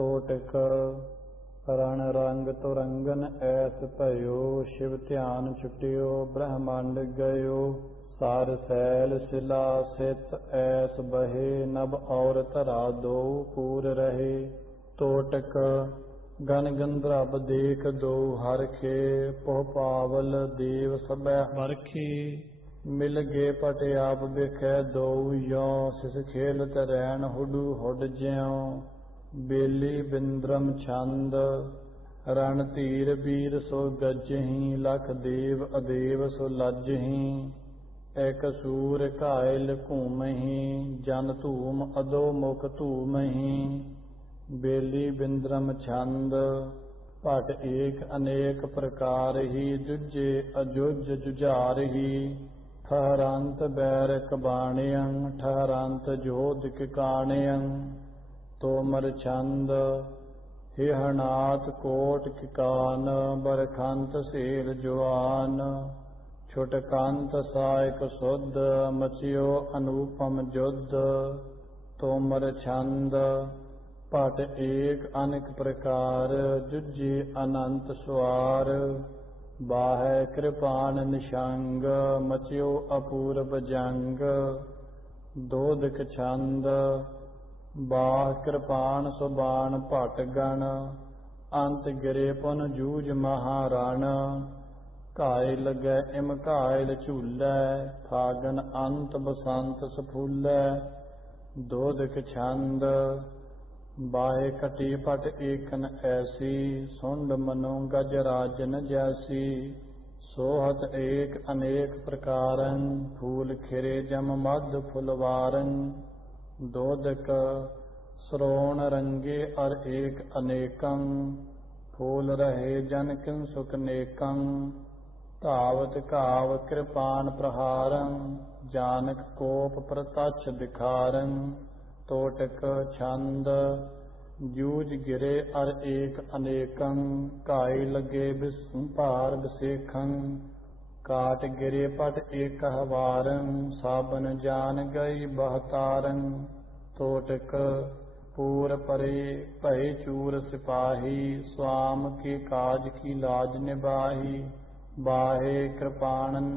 तोटक रण रंग तुरंगन ऐस भयो, शिव ध्यान छुटियो ब्रह्मांड गयो। सार सैल शिला सित ऐस बहे, नभ और धरा दो पूर रहे। तोटक गन गंधर्व देख दो हरखे, पोह पावल देव सबै बरखे। मिल गे पट आप बिखै दो यों, सिस खेलत रैन हुडू हुड ज्यों। बेली बिंद्रम छंद रण धीर वीर सो गजहीं, लख देव अदेव सो लजहीं। एक सूर घायल घूमहीं, जन धूम अधो मुख धूमहीं। बेली बिंद्रम छंद भट एक अनेक प्रकार ही, जुजे अजुज जुझार ही। ठहरंत बैरक बाणियं, ठहरंत जोध काणियं। तोमर छंद हिहनाथ कोट किकान, बरखंत सेल जुआन। छुटकंत सायक शुद्ध, मचियो अनुपम जुद्ध। तोमर छंद भट एक अनेक प्रकार, जुझे अनंत स्वार। बाहै कृपान निशंग, मचियो अपूर्व जंग। दोदक छंद बाह कृपान सुबान भट गण, अंत गिरे पुन जूझ महारण। घाय लगे इम घायल झूलै, फागन अंत बसंत सफूलै। दोदक छंद बाहे कटी पट एकन ऐसी, सुंड मनो गज राजन जैसी। सोहत एक अनेक प्रकारं, फूल खिरे जम मध फुलवारं। दोदक श्रोण रंगे अर एक अनेकं, फूल रहे जन किन सुख नेकं। धावत घाव कृपान प्रहारं, जानक कोप प्रतक्ष दिखारं। तोटक छंद जूझ गिरे अर एक अनेकं, घाय लगे भार बिसेखं। काट गिरे पट एक हवारं, साबन जान गई बहतारं। तोटक पूर परे भय चूर सिपाही, स्वाम के काज की लाज निबाही। बाहे कृपाणन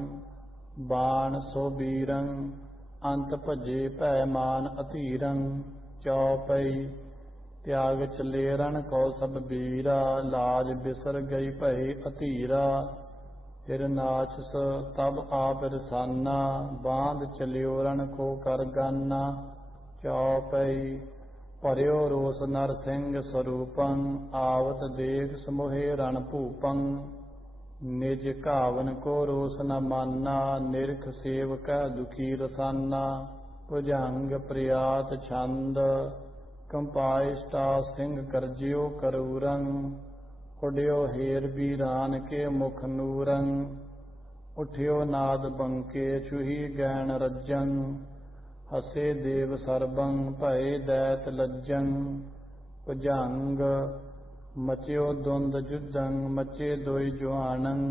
बाण सो बीरं, अंत भजे पैमान अधीरं। चौपई त्याग चले रण को सब बीरा, लाज बिसर गई भय अधीरा। हिरनाक्षस तब आप रसाना, बांध चलियो रण को कर गाना। चौपई भरियो रोस नर सिंह स्वरूपं, आवत देख समोहे रण भूपं। निज घावन को रोस न माना, निरख सेव कह दुखी रसाना। भुजंग प्रियात छंद कंपाइष्टा, सिंह करजियो करूरं। उड्यो हेर बीरान के मुख नूरं, उठियो नाद बंके छुही गैन रज्जं। हसे देव सर्बं भय दैत लज्जं। भुजंग मचियो द्वंद जुद्धं, मचे दोई जुआनं।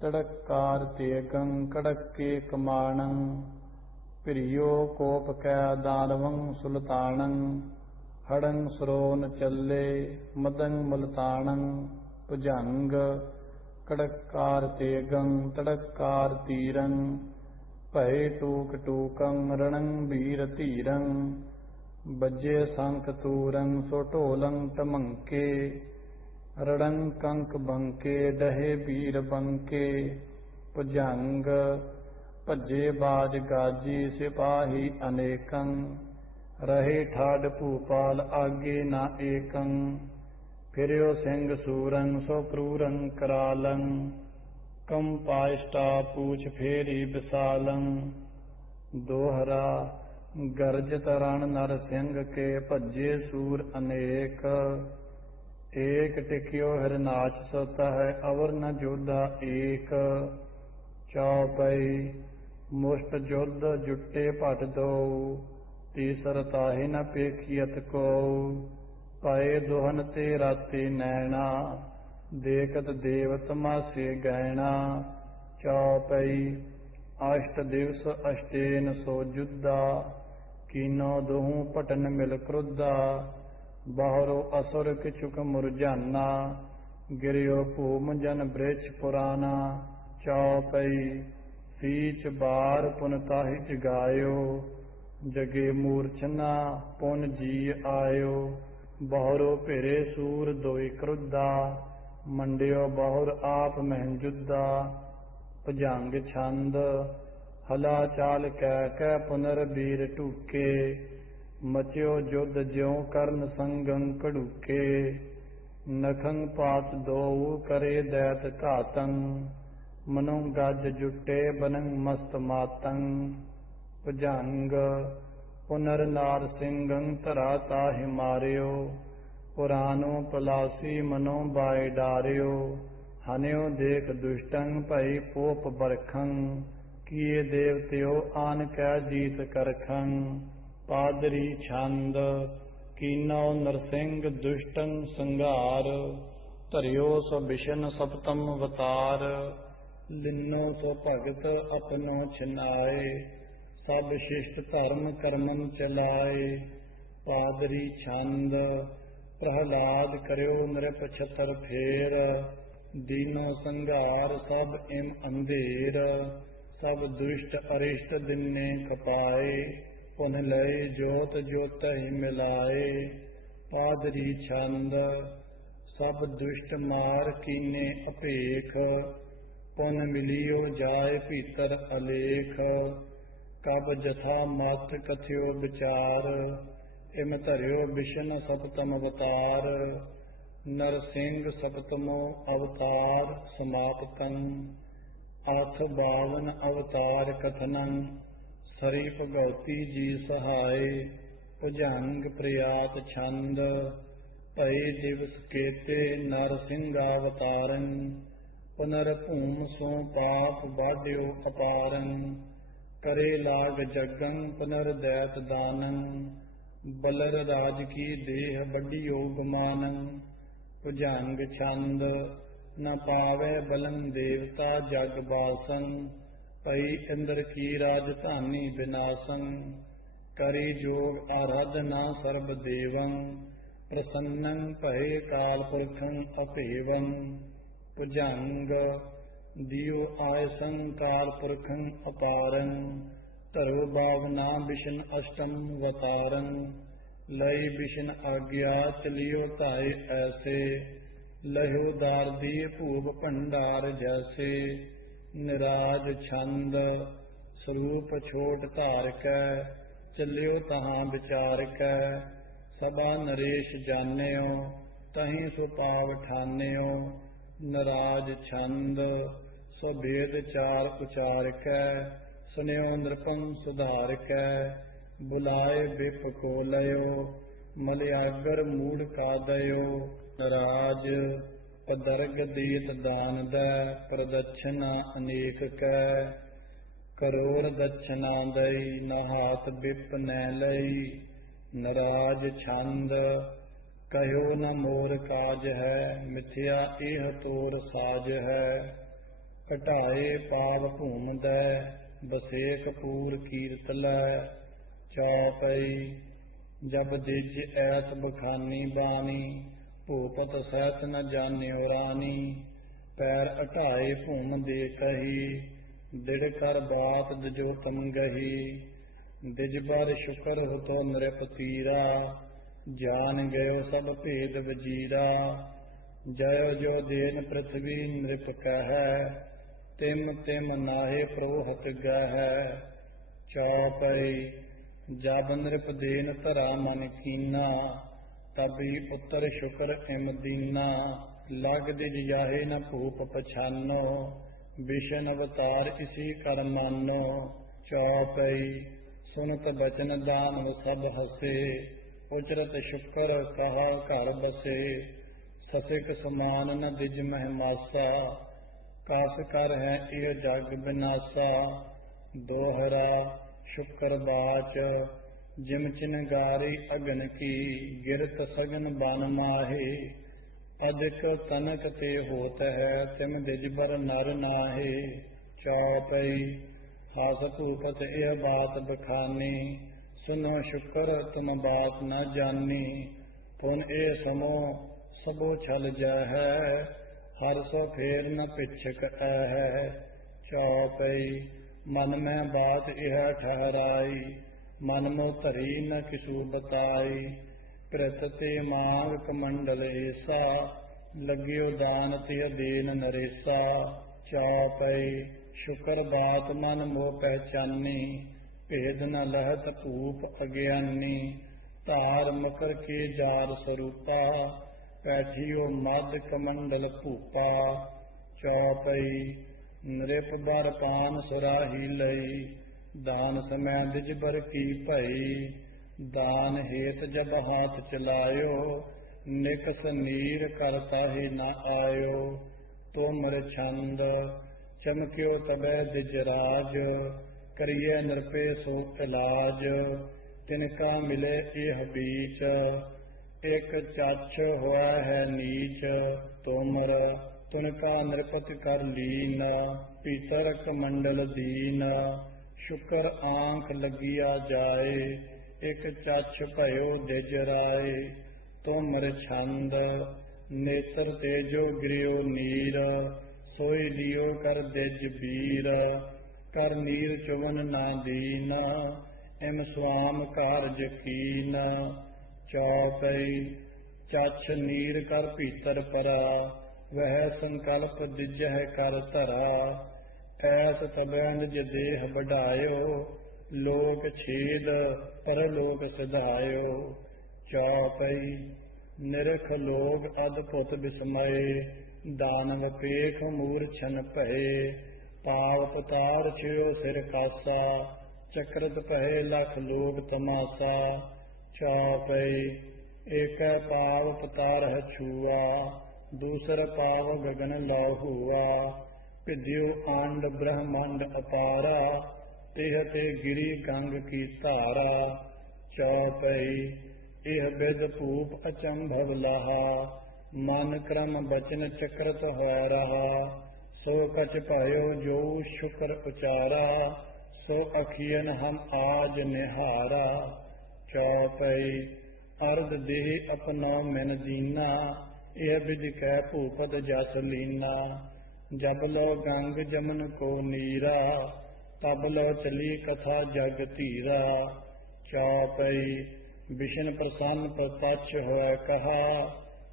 तड़कार तेगं कड़के कमाणं, प्रियो कोप कै दानवं सुलतानं। हड़ं सरोन चले मदं मुलताणं। भुजंग कड़कार तेगं तड़कार तीरं, भय टूक टूकं रणं वीर धीरं। बजे शंख तूरं सो ढोलं टमंके, रणं कंक बंके डहे वीर बंके। भुजंग भजे बाज गाजी सिपाही अनेकं, रहे ठाड भूपाल आगे न एकं। फिर्यो सिंह सूरं सो क्रूरं करालं, कंपाइष्टा पूछ फेरी विशालं। दोहरा गर्जत रण नर सिंह के, भजे सूर अनेक। एक टिकियो हिरनाक्ष तह, अवर न जोधा एक। चौपई मुष्ट युद्ध जुटे भट दो, तीसर ताहि न पेखियत को। पाए दुहन ते राते नैना, देखत देव तमासे गैना। चौपई अष्ट दिवस अष्टेन सो जुद्धा, कीनो दुहु पटन मिल क्रुद्धा। बाहरो असुर किचुक मुरझाना, गिरियो भूम जन वृक्ष पुराना। चौपई सीच बार पुन ताहि जगायो, जगे मूर्छना पुन जी आयो। बहुरो फिरे सूर दोई क्रुद्धा, मंडियो बहुर आप महजुद्धा। भुजंग छंद हला चाल कह पुनर्वीर टूके, मच्यो युद्ध ज्यों कर्ण संगं कड़ूके। नखंग पात दोऊ करे दैत घातं, मनो गज जुटे बनंग मस्त मातं। भुजंग पुनर नार सिंगं धरा ताहि मारियो, पुरानो पलासी मनो बाय डारियो। हन्यो देख दुष्टं भई पोप बरखं, किए देवत्यो आन कै जीत करखं। पादरी छंद कीनो नरसिंह दुष्टं संगार, धरियो सो बिशन सपतम अवतार। लिन्नो सो भगत अपनो छिनाए, सब शिष्ट धर्म कर्मन चलाए। पादरी छंद प्रहलाद करयो नृप छतर फेर, दीनो संघार सब इम अंधेर। सब दुष्ट अरिष्ट दिने खपाए, पुन लय जोत जोतहि मिलाए। पादरी छंद सब दुष्ट मार कीने अपेख, पुन मिलियो जाय भीतर अलेख। कब जथा मत कथ्यो विचार, इम धरियो बिशन सपतम अवतार। नरसिंह सपतमो अवतार समाप्तं, अथ 52 अवतार कथनं। सरी भगवती जी सहाय, भुजंग प्रयात छंद। भय दिवस केते नरसिंहावतारं, पुनर्भूम सो पाप बाढ़्यो अपारं। करे लाग जगं पुनर्दैत दानं, बलर राज की देह बड्डियो गुमानं। भुजंग छंद न पावै बलं देवता जग बासं, पई इंद्र की राजधानी विनाशं। करी जोग आराधना सर्व देवं, प्रसन्नं भय काल पुरखं अपेवं। भुजंग दियो आयसं काल पुरखं अपारं, धरो भावना बिशन अष्टम वतारं। लय बिशन आज्ञा चलियो ताय ऐसे, लहो दारदी भूप भंडार जैसे। निराज छंद स्वरूप छोट धार कै, चलियो तहाँ विचार कै। सबा नरेश जान्यो, तहीं सो पाव ठान्यो। नराज छंद स्वभेद चार उचार कै, सुन्यो नृपं सुधार कै। बुलाए विप को लयो, मलयागर मूड का दयो। नराज पदर्ग दीत दान दै, प्रदक्षिणा अनेक कै। करोड़ दक्षिणा दई, न हाथ विप न लई। नराज छंद कहो न मोर काज है, मिथ्या एह तोर साज है। घटाए पाप भूम दै, बसेख पूर कीरत लै। चौपई जब दिज ऐस बखानी बानी, भूपत सहत न जान्यो रानी। पैर हटाए भूम दे कही, दिड़ कर बात दिजो तम गही। दिज बर शुकर होतो नृप तीरा, जान गयो सब भेद वजीरा। जयो जो देन पृथ्वी नृप कहै, तिम तिम नाहे प्रोहत गहै। चौपई जब नृप देन धरा मन कीना, तभी उत्तर शुकर इम दीना। लग दिज जाहे न भूप पछानो, विशन अवतार इसी कर मानो। चौपई सुनत बचन दानव सब हसे, उचरत शुकर कहा घर बसे। ससिक समान न दिज महिमासा, कास कर है इह जग विनासा। दोहरा शुकर बाच जिम चिनगारी अगन की, गिरत सगन बन माहे। अधिक तनक ते होत है, तिम दिज बर नर नाहे। चौपई हास भूपत यह बात बखानी, सुनो शुकर तुम बात न जानी। पुन ए समो सबो छल जहै, हर सो फेर न पिछक है। चौपई मन में बात यह ठहराई, मन मो धरी न किसु बताई। कृत ते मांग कमंडल ऐसा, लगियो दान तिह दीन नरेसा। चौपई शुकर बात मन मोह पहचानी, भेद न लहत भूप अज्ञानी। तार मकर के जार स्वरूपा, बैठियो मद कमंडल भूपा। चौपई नृप बर पान सुराही लई, दान समय दिज बर की भई। दान हेत जब हाथ चलायो, निकस नीर करता ही न आयो। तोमर छंद चमक्यो तबै दिजराज, करिए नृपे सो इलाज। तिनका मिले एह बीच, एक चछ हुआ है नीच। तोमर तुनका नृपति कर लीन, पीतर कमंडल दीन। शुकर आंख लगिया जाए, एक चछ भयो दिजराए। तोमर छंद नेत्र तेजो गिरियो नीर, सोई लियो कर दिज बीर। कर नीर चुवन ना दीन, इम स्वाम कारज कीन। चौपई चछ नीर कर भीतर परा, वह संकल्प दिजह कर धरा। ऐस तबै निज देह बढ़ायो, लोक छेद परलोक सिधायो। चौपई निरख लोग अद्भुत विस्मय, दानव पेख मूर्छन भये। पाव पतार छियो सिर कासा, चक्रत पहे लख लोग तमासा। चौपई एक पाव पतार है छुआ, दूसर पाव गगन लौ हुआ। विद्यो आंड ब्रह्मांड अपारा, तेह ते गिरी गंग की धारा। चौपई एह विद भूप अचंभव लहा, मन क्रम बचन चक्रत है रहा। सो कछ भयो जो शुक्र उचारा, सो अखियन हम आज निहारा। चौपई अर्ध देह अपनो मिन दीना, यह विज कै भूपत जस लीना। जब लो गंग जमन को नीरा, तब लो चली कथा जग धीरा। चौपई विष्णु प्रसन्न प्रपक्ष होय कहा,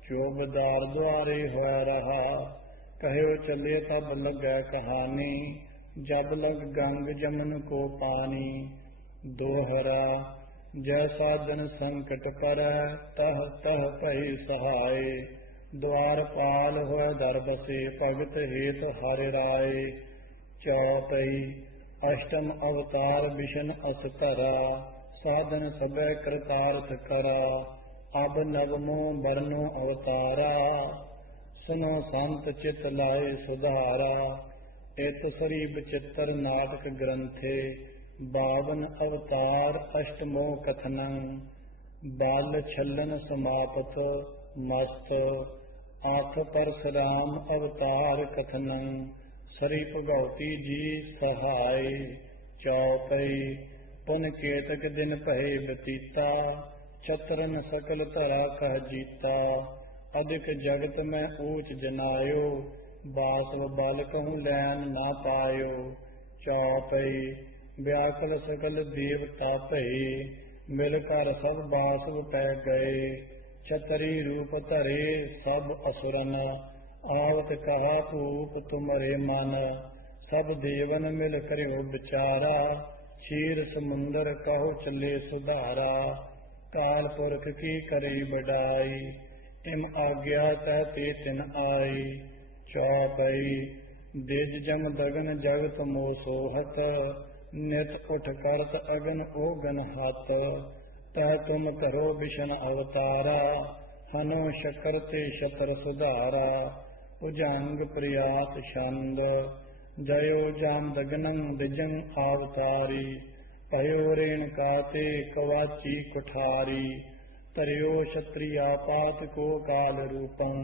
चोबदार द्वारे होय रहा। कहो चले तब लगे कहानी, जब लग गंग जमन को पानी। दोहरा जैसा जन संकट परै, तह तह भई सहाय। द्वारपाल होय दर बसे, भगत हेत हरि राय। चौपई अष्टम अवतार विष्णु अस धरा, साधन सबै कृतार्थ करा। अब नवमो बरनो अवतारा, सुनो संत चित लाए सुधारा। इत सरी विचित्र नाटक ग्रंथे, 52 अवतार अष्टमो कथनं। बाल छलन समापत मस्त, आठ परशुराम अवतार कथनं। सरी भगवती जी सहाय। चौपई पुन केतक दिन भये व्यतीता, छत्रन सकल धरा कह जीता। अधिक जगत में ऊंच जनायो, बासव बल कहूँ लैन ना पायो। चौपई व्याकुल सकल देवता भये, मिलकर सब बासव पै गए। छतरी रूप धरे सब असुरन, आवत कहा भूप तुमरे मन। सब देवन मिल करियो विचारा, क्षीर समुंदर कहो चले सुधारा। काल पुरख की करी बड़ाई, इम आज्ञा कहते तिन आई। चौपई दिज जम दगन जगत मोह सोहत, नित उठ करत अगन ओगन हाथ। तह तुम करो विष्णु अवतारा, हनो शकर ते शतर सुधारा। भुजंग प्रियात छंद, जयो जाम दगनं दिजं अवतारी। भयो रेणुका ते कवाची कुठारी, तरियो क्षत्रिया पात को काल रूपं।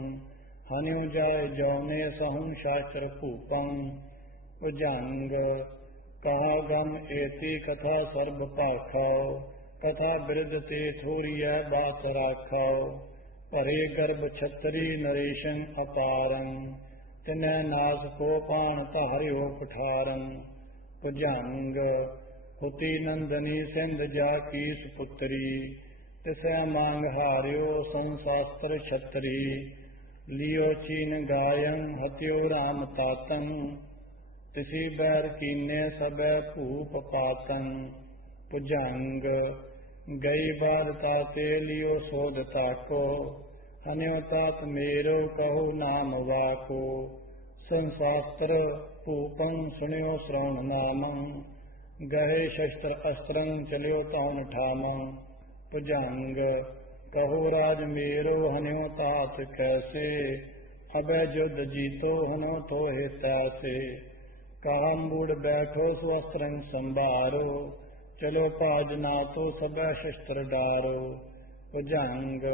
हन्यो जाय जौने सहु शास्त्र भूपं। भुजंग कहा गम एति कथा सर्ब पाखौ, कथा बिरद ते थोरिय बात राखौ। ਭਰੇ ਗਰਭ ਛਤਰੀ ਨਰੇਸ਼ਨ ਅਪਾਰੰ, ਤਿਨੈ ਨਾਸ ਕੋ ਪਾਣ ਧਾਰਿਓ ਪਠਾਰੰ। ਭੁਜੰਗ ਹੁਤੀ ਨੰਦਨੀ ਸਿੰਧ ਜਾ ਕੀਸ ਪੁੱਤਰੀ, ਤਿਸੈ ਮੰਗ ਹਾਰਿਓ ਸੰਸਾਸਤਰ ਛਤਰੀ। ਲਿਓ ਚੀਨ ਗਾਇੰ ਹਤਿਓ ਰਾਮ ਤਾਤੰ, ਤਿਸੀ ਬੈਰ ਕੀਨੇ ਸਬੈ ਭੂਪ ਪਾਤੰ। ਭੁਜੰਗ ਗਈ ਬਾਰ ਤਾਤੇ ਲਿਓ ਸੋਧ ਤਾਕੋ, ਹਨਿਓ ਤਾਤ ਮੇਰੋ ਕਹੋ ਨਾਮ ਵਾਕੋ। ਸੰਸਾਸਤਰ ਭੂਪੰ ਸੁਣਿਓ ਸ਼੍ਰਵਣ ਨਾਮੰ, ਗਏ ਸ਼ਸਤਰ ਅਸਤਰੰ ਚਲਿਓ ਤਉਨ ਠਾਮੰ। ਭੁਜੰਗ ਕਹੋ ਰਾਜ ਮੇਰੋ ਹਨਿਓ ਤਾਤ ਕੈਸੇ, ਅਬੈ ਜੁਧ ਜੀਤੋ ਹਨੋ ਤੋਹਿ ਤੈਸੇ। ਕਹਾ ਮੂੜ ਬੈਠੋ ਸੁਅਸਤਰੰ ਸੰਭਾਰੋ, ਚਲੋ ਭਾਜ ਨਾਤੋ ਸਬੈ ਸ਼ਸਤਰ ਡਾਰੋ। ਭੁਜੰਗ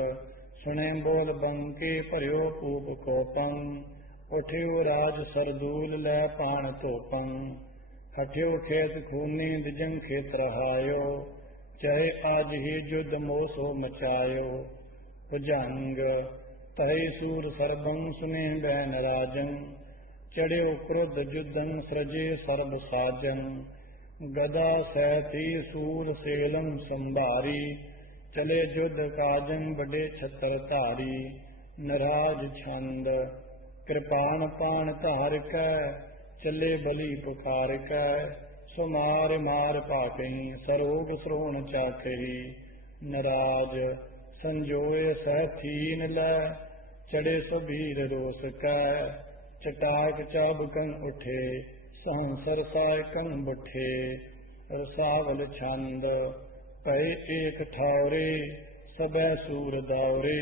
ਸੁਣੇ ਬੋਲ ਬੰਕੇ ਭਰਿਓ ਪੂਪ ਕੋਪੰ, ਉਠਿਓ ਰਾਜ ਸਰਦੂਲ ਲੈ ਪਾਣ ਧੋਪੰ। ਹਠਿਓ ਖੇਤ ਖੂਨੀ ਦਿਜੰ ਖੇਤ ਰਹਾਇਓ, ਚਾਹੇ ਅੱਜ ਹੀ ਜੁਧ ਮੋਸੋ ਮਚਾਇਓ। ਭੁਜੰਗ ਤਹੀ ਸੂਰ ਸਰਬੰ ਸੁਨੇ ਬੈਨ ਰਾਜੰ, ਚੜਿਓ ਕ੍ਰੋਧ ਜੁਧੰ ਸ੍ਰਜੇ ਸਰਬ ਸਾਜੰ। ਗਦਾ ਸੈਤੀ ਸੂਰ ਸੇਲੰ ਸੰਭਾਰੀ, ਚਲੇ ਜੁਧ ਕਾਜੰ ਵੱਡੇ ਛਤਰ ਧਾਰੀ। ਨਰਾਜ ਛੰਦ ਕਿਰਪਾਨ ਪਾਣ ਧਾਰ ਕੈ, ਚੱਲੇ ਬਲੀ ਪੁਕਾਰ ਕੈ। ਸੋ ਮਾਰ ਮਾਰ ਭਾਕਹੀਂ ਸਰੋਗ ਸਰੋਣ ਚਾਖਹੀ। ਨਰਾਜ ਸੰਜੋਏ ਸਹਿਥੀਨ ਲੈ, ਚੜੇ ਸੁਬੀਰ ਰੋਸ ਕੈ। ਚਟਾਕ ਚਾਬਕੰ ਉਠੇ ਸਹੰਸਰ ਸਾਇਕੰ ਬੁਠੇ। ਰਸਾਵਲ ਛੰਦ ਭਏ ਏਕ ਠਾਉਰੇ, ਸਬੈ ਸੂਰ ਦੌਰੇ।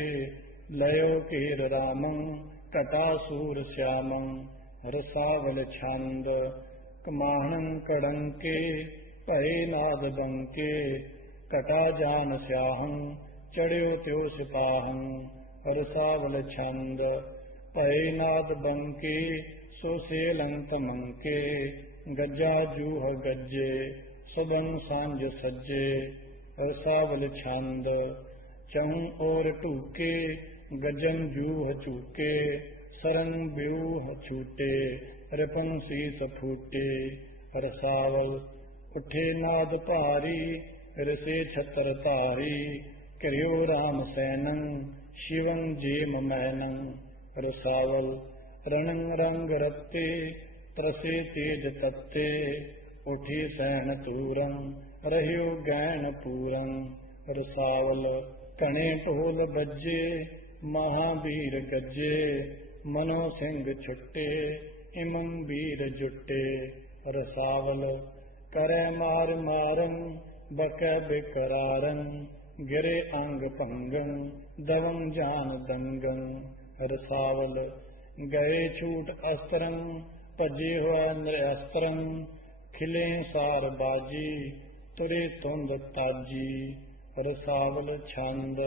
ਲਇਓ ਘੇਰ ਰਾਮੰ ਘਟਾ ਸੂਰ ਸਿਆਮੰ। ਰਸਾਵਲ ਛੰਦ ਕਮਾਹਣੰ ਕੜੰਕੇ, ਭਏ ਨਾਦ ਬੰਕੇ। ਘਟਾ ਜਾਨ ਸਿਆਹੰ ਚੜਿਓ ਤਿਉ ਸਿਪਾਹੰ। ਰਸਾਵਲ ਛੰਦ ਭਏ ਨਾਦ ਬੰਕੇ, ਸੋ ਸੇਲੰ ਤਮੰਕੇ। ਗੱਜਾ ਜੂਹ ਗੱਜੇ ਸੁਬੰ ਸਾਂਝ ਸੱਜੇ। ਰਸਾਵਲ ਛੰਦ ਚਉ ਔਰ ਢੂਕੇ, ਗੱਜਨ ਜੂਹ ਝੂਕੇ। ਸਰੰ ਬਿਊਹ ਛੂਟੇ, ਰਿਪੰ ਸੀਸ ਫੂਟੇ। ਰਸਾਵਲ ਉਠੇ ਨਾਦ ਭਾਰੀ, ਰਿਸੇ ਛਤਰ ਧਾਰੀ। ਘਿਰਿਓ ਰਾਮ ਸੈਨੰ ਸ਼ਿਵੰ ਜੇਮ ਮੈਨੰ। ਰਸਾਵਲ ਰਣੰ ਰੰਗ ਰਤੇ, ਤਰਸੇ ਤੇਜ ਤੱਤੇ। ਉਠੀ ਸੈਨ ਤੂਰੰ ਰਹਿਓ ਗੈਣ ਪੂਰੰ। ਰਸਾਵਲ ਘਣੇ ਢੋਲ ਬੱਜੇ, ਮਹਾਂਬੀਰ ਗੱਜੇ। ਮਨੋ ਸਿੰਘ ਛੁੱਟੇ, ਇਮੰ ਵੀਰ ਜੁੱਟੇ। ਰਸਾਵਲ ਕਰੈ ਮਾਰ ਮਾਰੰ, ਬਕੈ ਬਿਕਰਾਰੰ। ਗਿਰੇ ਅੰਗ ਭੰਗੰ, ਦਵੰ ਜਾਨ ਦੰਗੰ। ਰਸਾਵਲ ਗਏ ਛੂਟ ਅਸਤਰੰ, ਭਜੇ ਹੋਇ ਨਿਰਅਸਤਰੰ। ਖਿਲੇ ਸਾਰ ਬਾਜੀ, ਤੁਰੇ ਤੁੰਦ ਤਾਜੀ। ਰਸਾਵਲ ਛੰਦ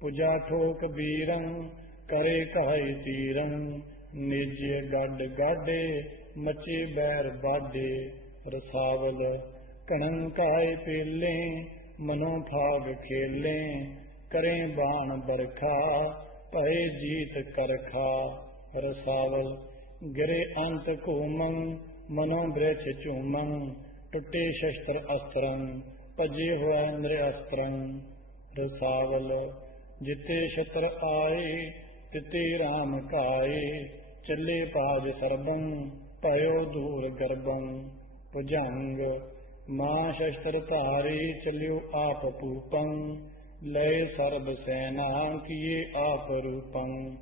ਪੁਜਾ ਠੋਕ ਬੀਰੰ, ਕਰੇ ਕਹਾਈ ਤੀਰੰ। ਨੇਜੇ ਗੱਡ ਗਾਡੇ, ਮਚੇ ਬੈਰ ਬਾਡੇ। ਰਸਾਵਲ ਘਣੰ ਕਾਇ ਪੇਲੇ, ਮਨੋ ਭਾਗ ਖੇਲੇ। ਕਰੇ ਬਾਣ ਬਰਖਾ, ਭਏ ਜੀਤ ਕਰਖਾ। ਰਸਾਵਲ ਗਿਰੇ ਅੰਤ ਘੂਮੰ, ਮਨੋ ਬ੍ਰਿਛ ਝੂਮੰ। ਟੁੱਟੇ ਸ਼ਸਤਰ ਅਸਤਰੰ, ਭਜੇ ਹੋਇ ਨਿਰਅਸਤਰੰ। ਰਸਾਵਲ ਜਿਤੇ ਛਤਰ ਆਏ, ਤਿਤੇ ਰਾਮ ਕਾਏ। ਚੱਲੇ ਭਾਜ ਸਰਬੰ, ਭਇਓ ਦੂਰ ਗਰਬੰ। ਭੁਜੰਗ ਮਾਂ ਸ਼ਸਤਰ ਧਾਰੇ, ਚਲਿਓ ਆਪ ਭੂਪੰ। ਲਏ ਸਰਬ ਸੈਨਾ, ਕੀਏ ਆਪ ਰੂਪੰ।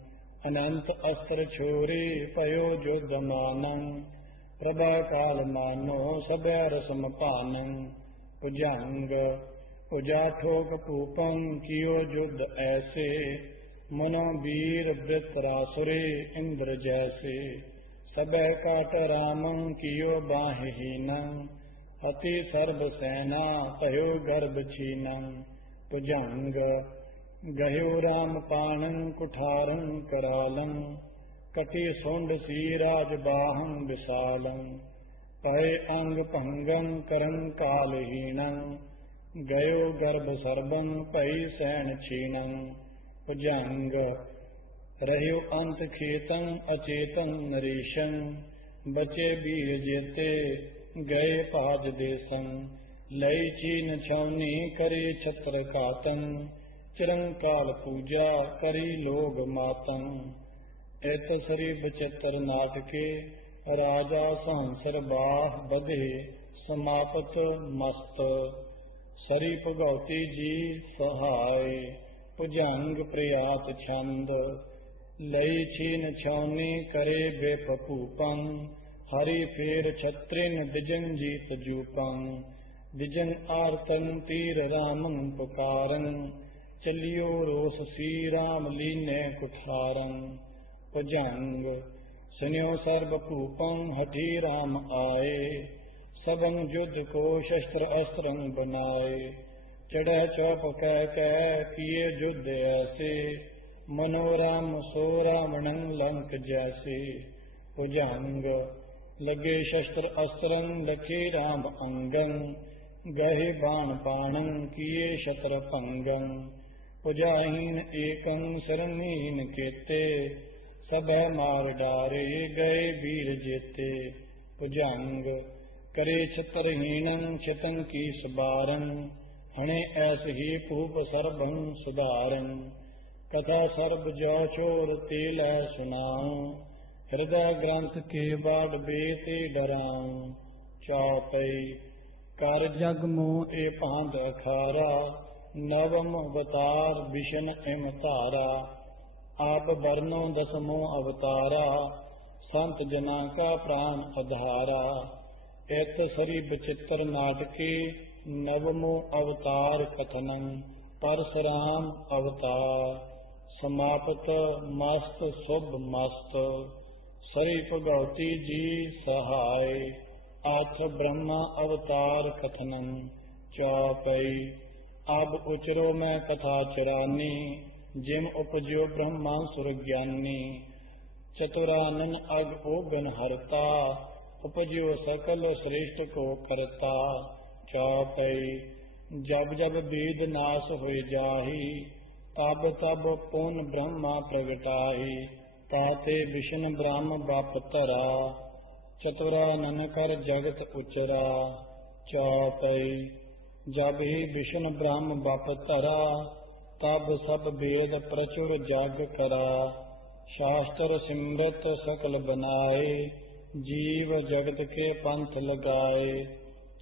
ਅਨੰਤ ਅਸਤਰ ਛੋਰੇ, ਭਇਓ ਜੁਧ ਮਾਨੰ। ਪ੍ਰਭਾ ਕਾਲ ਮਾਨੋ, ਸਬੈ ਰਸਮ ਭਾਨੰ। ਭੁਜੰਗ ਭੁਜਾ ਠੋਕ ਭੂਪੰ, ਕੀਓ ਜੁਧ ਐਸੇ। ਮਨੋ ਵੀਰ ਬ੍ਰਿਤਰਾਸੁਰੇ, ਇੰਦਰ ਜੈਸੇ। ਸਬੈ ਕਾਟ ਰਾਮੰ, ਕੀਓ ਬਾਹਿ ਹੀਨੰ। ਅਤੀ ਸਰਬ ਸੈਨਾ, ਭਇਓ ਗਰਭ ਛੀਨੰ। ਭੁਜੰਗ ਗਹਿਓ ਰਾਮ ਪਾਣੰ, ਕੁਠਾਰੰ ਕਰਾਲੰ। ਕਟੀ ਸੁੰਡ ਸੀ ਰਾਜ ਬਾਹੰ ਵਿਸਾਲੰ। ਭਏ ਅੰਗ ਭੰਗੰ, ਕਰੰ ਕਾਲਹੀਣੰ। ਗਇਓ ਗਰਭ ਸਰਬੰ, ਭਈ ਸੈਨ ਛੀਣੰ। भुजंग रह्यो अंत खेतं अचेतं नरेशं बचे बीर जेते गए पाज देसं लई चीन छौनी करे छत्र कातन चिरंकाल पूजा करी लोग मातन। एत सरी बचित्र नाटके राजा सहंसर बाह बधे समापत मस्त सरी भगवती जी सहाय भुजंग प्रयात छंद लई छीन छौनी करे बेफूपं हरि फेर छत्रिन दिजन जीत जूपं दिजन आर्तन तीर रामं पुकारं चलियो रोस सी राम लीने कुठारं। भुजंग सुन्यो सर्व भूपं हठी राम आए सबं युद्ध को शस्त्र अस्त्रं बनाए चढ़ चौप कह किए युद्ध ऐसे मनोराम सो रावणं लंक जैसे। भुजंग लगे शस्त्र अस्त्रं लखे राम अंगं गहे बाण बाणं किए शत्र भंगं भुजाहीन एकं शरणहीन केते सब मार डारे गए वीर जेते। भुजंग करे छत्रहीनं छितं की सबारं हणे ऐस ही भूप सर्वं सुधारं कथा सर्ब जो चोर तेल सुनाऊं हृदय ग्रंथ के बाड बेते डराऊं। चौपई कर जग मोह ए पांध अखारा नवम अवतार विष्ण इम तारा आप बरनो दसमो अवतारा संत जना का प्राण अधारा। एत सरी विचित्र नाटके नवमो अवतार कथनं परशुराम अवतार समाप्त मस्त शुभ मस्त सरी भगवती जी सहाय आठ ब्रह्मा अवतार कथनं। चौपई अब उचरो मैं कथा चुरानी जिम उपजो ब्रह्मा सुर ज्ञानी चतुरानन अग ओगन हरता उपजो सकल श्रेष्ठ को करता। चौपई जब जब वेद नाश हो जाही तब तब पुन ब्रह्मा प्रगटाही ताते विष्णु ब्रह्म बाप तरा चतुरानन कर जगत उचरा। चौपई जब ही विष्णु ब्रह्म बाप तरा तब सब वेद प्रचुर जग करा शास्त्र सिमरत सकल बनाए जीव जगत के पंथ लगाए।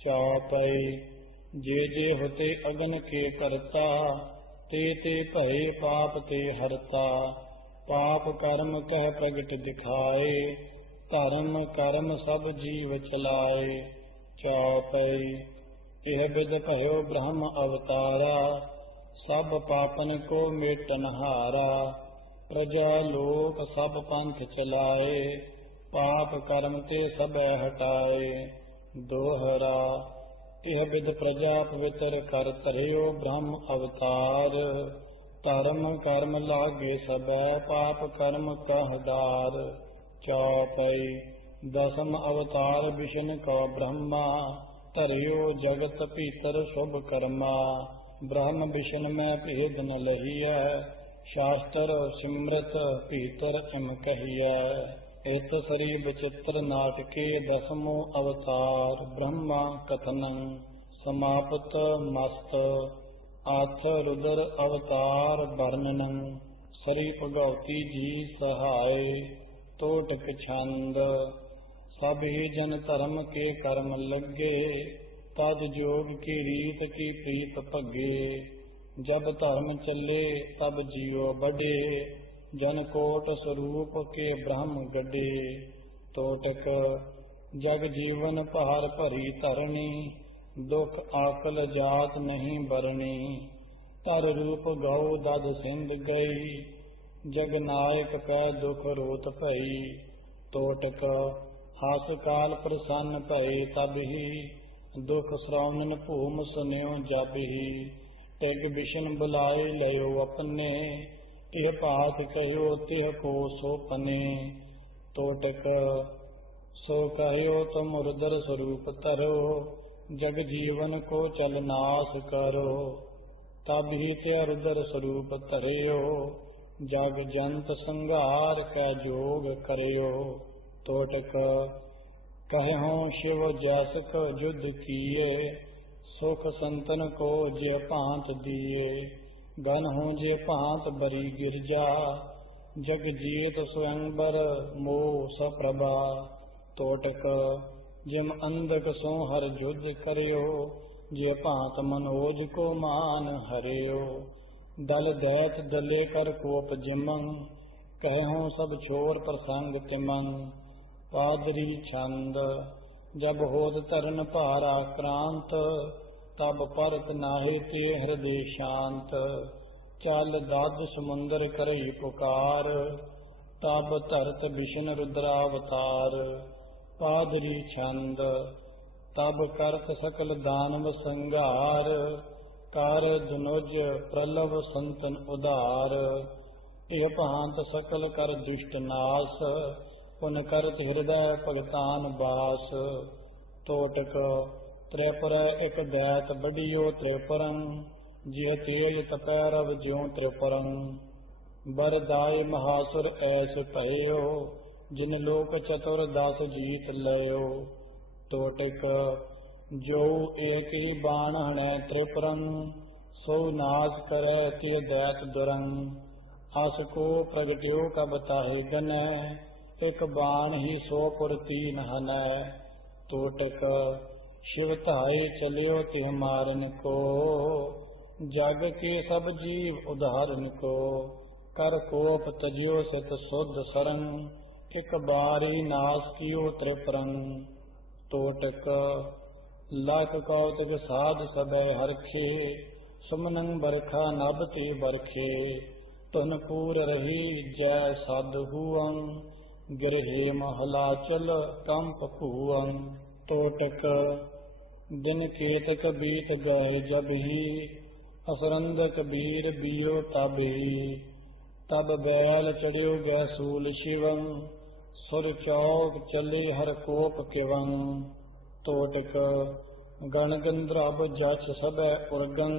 चौपई जे होते अगन के करता ते भय पाप ते हरता पाप कर्म कह प्रगट दिखाए धर्म कर्म सब जीव चलाए। चौपई यह विद भयो ब्रह्म अवतारा सब पापन को मेटन हारा प्रजा लोक सब पंथ चलाए पाप कर्म ते सब हटाए। दोहरा यह विद प्रजा पवित्र कर तरियो ब्रह्म अवतार धर्म कर्म लागे सब पाप कर्म कह डार। चौपई दसम अवतार विष्णु को ब्रह्मा तरियो जगत भीतर शुभ कर्मा ब्रह्म विष्णु में भेद न लहिया शास्त्र सिमरत भीतर इम कहिया। एत सरी विचित्र नाटके दसमो अवतार ब्रह्मा कथनं समाप्त मस्त आथ रुद्र अवतार वर्णनं सरी भगवती जी सहाय तोटक छंद। सब ही जन धर्म के कर्म लगे तद जोग की रीत की प्रीत भगे जब धर्म चले तब जियो बढ़े जन कोट स्वरूप के ब्रह्म गडे। तोटक जग जीवन पहाड़ भरी धरणी दुख आकल जात नहीं बरणी तर रूप गौ दद सिंध गई जग नायक का दुख रोत भई। तोटक हास काल प्रसन्न भये तब ही दुख श्रवणन भूम सुन्यो जब ही टिग विष्णु बुलाए लयो अपने तिह पात कहो तिह को सो पने। तोटक सो कहो तुम रुद्र स्वरूप तरो जग जीवन को चल नाश करो। तब ही ते रुद्र स्वरूप धरियो, जग जंत संघार कै जोग करियो। तोटक कहूँ शिव जैसक युद्ध किए, सुख संतन को जे भांत दिए। गन हूँ जे भांत बरी गिरजा, जग जीत स्वयंवर मोह सप्रभा। तोटक जिम अंधक सो हर युद्ध करियो, जे भांत मनोज को मान हरियो। दल दैत दले कर कोप जिमं, कहूँ सब छोर प्रसंग तिमं। पादरी छंद जब होत तरन भारा क्रांत, तब परत नाहे ते हृदय शांत। चल दाद समुंदर करई पुकार, तब धरत विष्णु रुद्रावतार। पादरी छंद तब करत सकल दानव संगार, कर धनुज प्रलभ संतन उदार। इह भांत सकल कर दुष्ट नाश, पुन करत हृदय भगतान बास। तोटक त्रिपुर एक दैत बड़ियो त्रिपुरं, जिह तेज तपैरव ज्यों त्रिपुरं। बरदाय महासुर ऐस भयो, जिन लोक चतुर्दश जीत लयो। तोटक जो एक ही बाण हणै त्रिपुरं, सो नाश करै ते दैत दुरं। अस को प्रगट्यो कब ताहि गनै, एक बाण ही सो पुर तीन हनै। तोटक शिव धाये चलियो तिह मारन को, जग के सब जीव उदाहरण को। कर कोप तजियो सित शुद्ध सरंग, एक बारी नाश कियो त्रिपुरं। तोटक लाख कौतक साध सबे हरखे, सुमनं बरखा नभ ते बरखे। तुन पूर रही जय सद हुअं, गिरहे महलाचल कंप भूअं। तोटक दिन केतक बीत गए जब ही, असरंद कबीर बियो तब ही। तब बैल चढ़ियो गै सूल शिवं, सुर चौक चले हर कोप किवं। तोटक गण गंधर्व जच सबै उर्गं,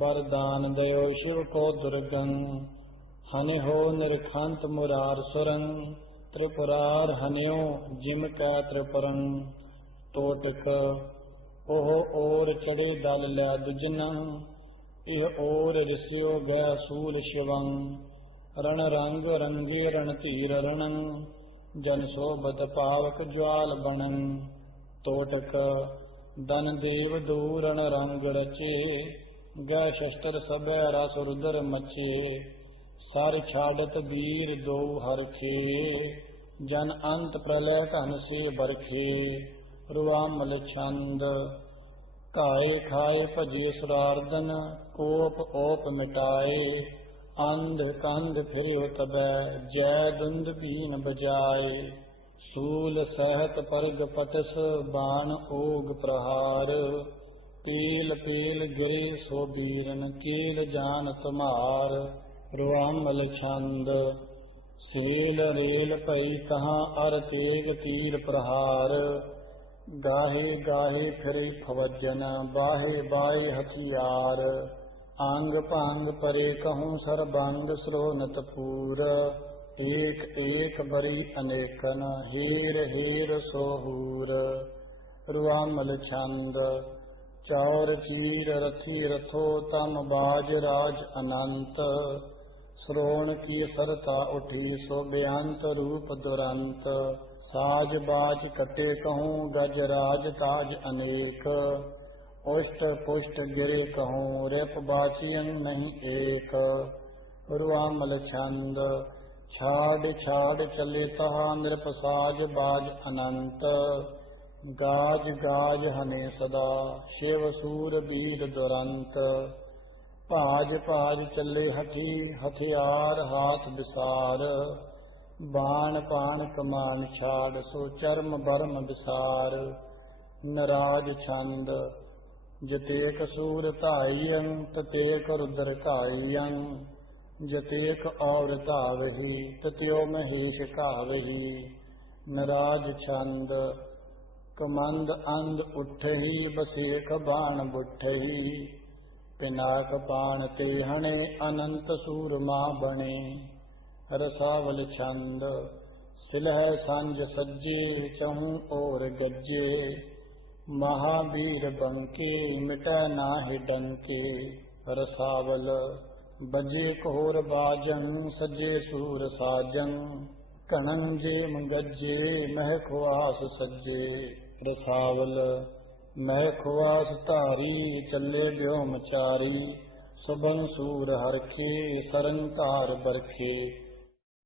वरदान दयो शिव को दुर्गं। हनि हो निरखंत मुरार सुरं, त्रिपुरार हन्यो जिम कै त्रिपुरं। तोटक ओह ओर चढ़े दल लै दुजनं, इह ओर ऋषियो गै सूल शिवं। रण रंग रंगे रण धीर रणं, जन शोभत पावक ज्वाल बनं। तोटक दन देव दूरण रंग रचे, गै शस्त्र सबै रस रुद्र मचे। सर छाड़त वीर दो हरखे, जन अंत प्रलय घन से बरखे। रुआमल छंद काए खाए भजे सुरार्दन, कोप ओप मिटाए। अंध कंध फिरियो तबै, जय दुंद बीन बजाए। सूल सहत परग पटस, बाण ओग प्रहार। पील पील गिरे सो बीरन, कील जान तुम्हार। रुआमल छंद सेल रेल पई तहाँ अर तेग तीर प्रहार। गाहे गाहे फिरे फवजन, बाहे बाहे हथियार। आंग पांग परे कहूँ सरबंग, स्रोनत पूर। एक एक बरी अनेकन, हेर हेर सोहूर। रुआमल छंद चौर चीर रथी रथो, तम बाज राज अनंत। श्रोण की सरता उठी, सो बेअंत रूप दुरंत। साज बाज कटे कहूँ, गज राज ताज अनेक। उष्ट पुष्ट गिरे कहूँ, रिप बाचियं नहीं एक। रुआमल छंद छाड़ छाड़ चले तहा, नृप साज बाज अनंत। गाज गाज हने सदा, शिव सूर वीर दुरंत। भाज भाज चले हठी, हथियार हाथ विसार। बाण पाण कमान छाड़, सो चर्म बर्म विसार। नराज छंद जतेक सूर धाइयं, ततेक रुद्र घाइयं। जतेक और धावही, तत्यो महेश घावही। नराज छंद कमंद अंध उठही, बसेख बाण बुठही। पिनाक पान ते हणे अनंत सूरमा बने। रसावल छंद सिलह संज सज्जे चहूँ और गज्जे। महावीर बंके मिटै नाहि डंके। रसावल बजे कोर बाजं सजे सूर साजं। कणं जेम गज्जे महखवास सज्जे। रसावल महखवास धारी चले व्योमचारी। सुबन सूर हरखे सरंकार बरखे।